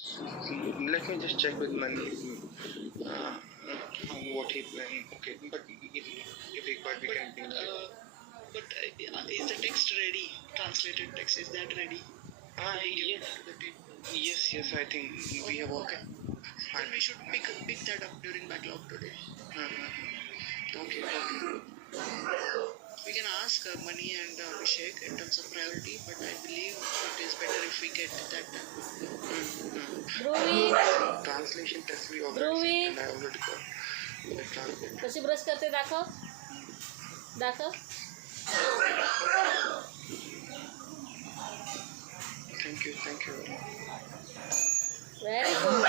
Let me just check with Mani what he planned. Okay, but if required, we can bring that. But is the text ready? Translated text, is that ready? Yes, yes, I think we have all. Okay. Then we should pick that up during backlog today. Okay. We can ask Mani and Abhishek in terms of priority, but I believe it is better if we get that done. Dhubri Translation test we Dhubri already and I already got the translation. कशी brush करते दाखव दाखव. Thank you. Very good.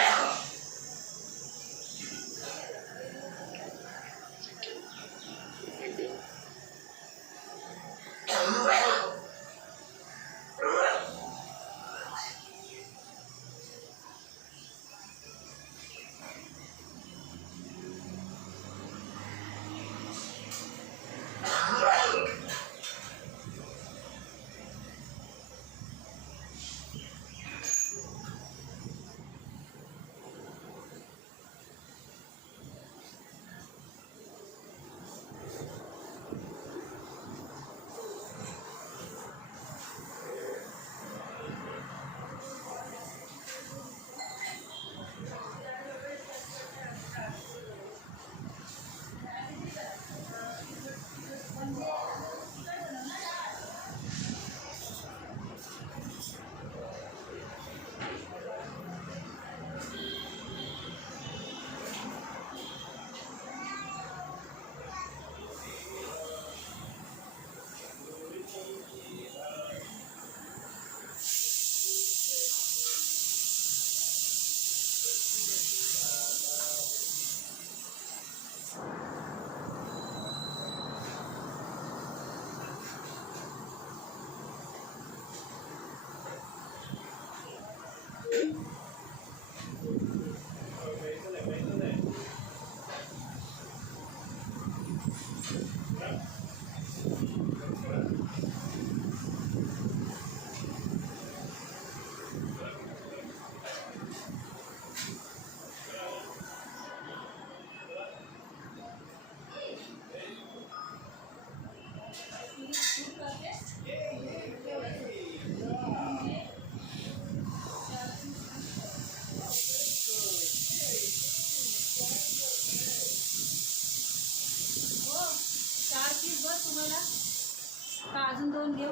अजून 2 घेऊ.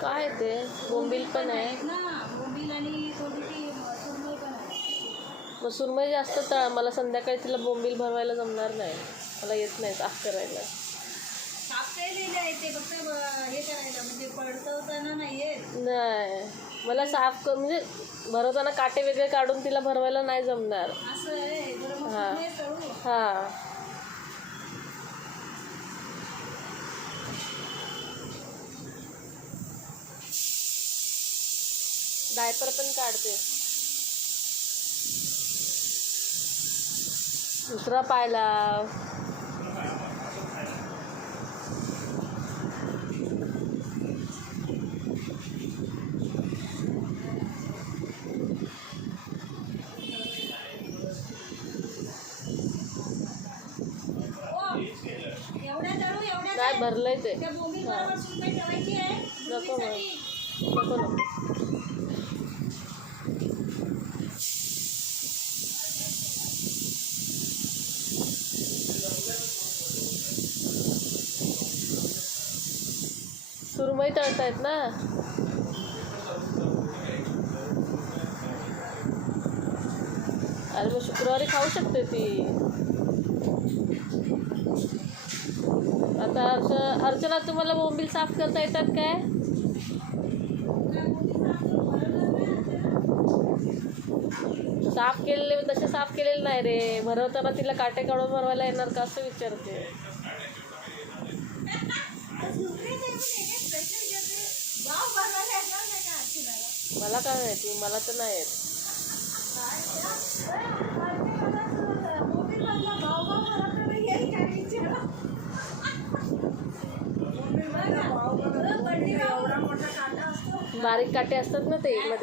काय ते बोंबील पण आहे ना, बोंबील आणि थोडी ती सुरमई पण आहे. मग सुरमई जास्त तळा. मला संध्याकाळी तिला बोंबील भरवायला जमणार नाही. मला येत नाही साफ करायला. साफ केलेले आहे ते, फक्त हे करायला म्हणजे पडतवताना नाही येत. नाही मला साफ कर म्हणजे भरवताना काटे वेगळे काढून तिला भरवायला नाही जमणार. असं आहे. बरं मग हां. सुरमई तळू. हां डायपर पण काढते. दुसरा पाय लाव. एवढ्या तळू, एवढ्या नाही भरलंय ते. त्या बोंबील बरोबर सुरमई ठेवायची आहे. नको मग. सुरमईसाठी. नको सुरमई तळतायत ना. अरे मग शुक्रवारी खाऊ शकते ती. आता अर्चना तुम्हाला बोंबील साफ करता येतात काय? साफ केलेले तसे साफ केलेले नाही रे. भरवताना तिला काटे काढून भरवायला येणार का असं विचारते. मला काय माहिती, मला तर नाही येत. बारीक काटे असतात ना ते.